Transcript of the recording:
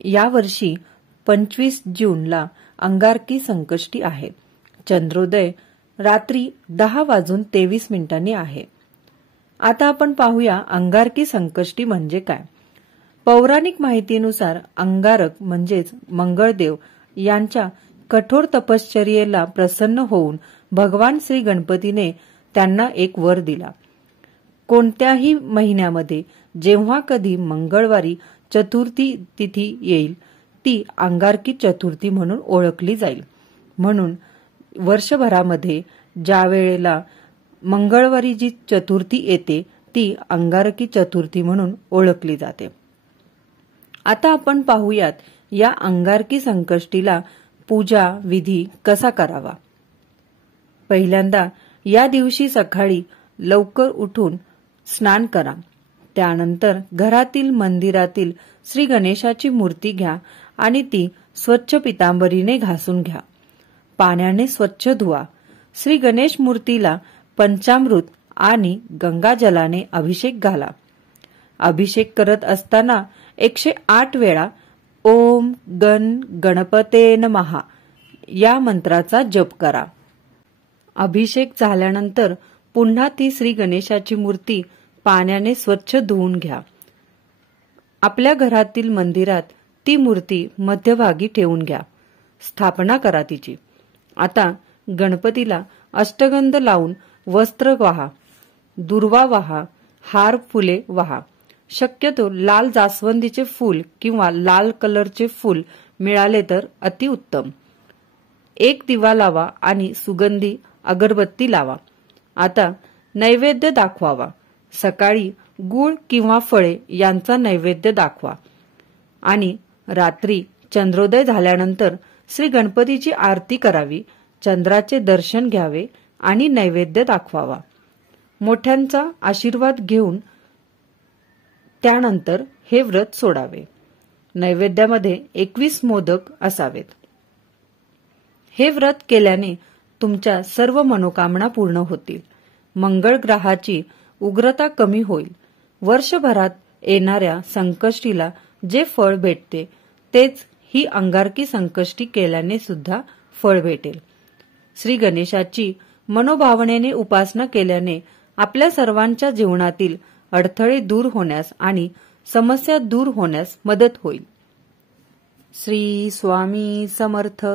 यावर्षी 25 जूनला अंगारकी संकष्टी आहे. चंद्रोदय रात्री 10:23 आहे. आता आपण पाहूया अंगारकी संकष्टी म्हणजे काय. पौराणिक माहितीनुसार अंगारक म्हणजेच मंगळदेव यांच्या कठोर तपश्चर्येला प्रसन्न होऊन भगवान श्री गणपतीने त्यांना एक वर दिला. कोणत्याही महिन्यामध्ये जेव्हा कधी मंगळवारी चतुर्थी तिथी येईल ती अंगारकी चतुर्थी म्हणून ओळखली जाईल. म्हणून वर्षभरामध्ये ज्या वेळेला मंगळवारी जी चतुर्थी येते ती अंगारकी चतुर्थी म्हणून ओळखली जाते. आता आपण पाहूयात या अंगारकी संकष्टीला पूजा विधी कसा करावा. पहिल्यांदा या दिवशी सकाळी लवकर उठून स्नान करा. त्यानंतर घरातील मंदिरातील श्री गणेशाची मूर्ती घ्या आणि ती स्वच्छ पितांबरीने घासून घ्या. पाण्याने स्वच्छ धुवा. श्री गणेश मूर्तीला पंचामृत आणि गंगाजलाने अभिषेक घाला. अभिषेक करत असताना 108 वेळा ओम गण गणपते नमः या मंत्राचा जप करा. अभिषेक झाल्यानंतर पुन्हा ती श्री गणेशाची मूर्ती पाण्याने स्वच्छ धुवून घ्या. आपल्या घरातील मंदिरात ती मूर्ती मध्यभागी ठेवून घ्या. स्थापना करा तिची. आता गणपतीला अष्टगंध लावून वस्त्र वाहा, दुर्वा वाहा, हार फुले वाहा. शक्यतो लाल जास्वंदीचे फूल किंवा लाल कलरचे फूल मिळाले तर अतिउत्तम. एक दिवा लावा आणि सुगंधी अगरबत्ती लावा. आता नैवेद्य दाखवावा. सकाळी गूळ किंवा फळे यांचा नैवेद्य दाखवा आणि रात्री चंद्रोदय झाल्यानंतर श्री गणपतीची आरती करावी. चंद्राचे दर्शन घ्यावे आणि नैवेद्य दाखवावा. मोठ्यांचा आशीर्वाद घेऊन त्यानंतर हे व्रत सोडावे. नैवेद्यामध्ये 21 मोदक असावेत. हे व्रत केल्याने तुमच्या सर्व मनोकामना पूर्ण होतील. मंगळ ग्रहाची उग्रता कमी होईल. वर्षभरात येणाऱ्या संकष्टीला जे फळ भेटते तेच ही अंगारकी संकष्टी केल्याने सुद्धा फळ भेटेल. श्री गणेशाची मनोभावनेने उपासना केल्याने आपल्या सर्वांच्या जीवनातील अडथळे दूर होण्यास आणि समस्या दूर होण्यास मदत होईल. श्री स्वामी समर्थ.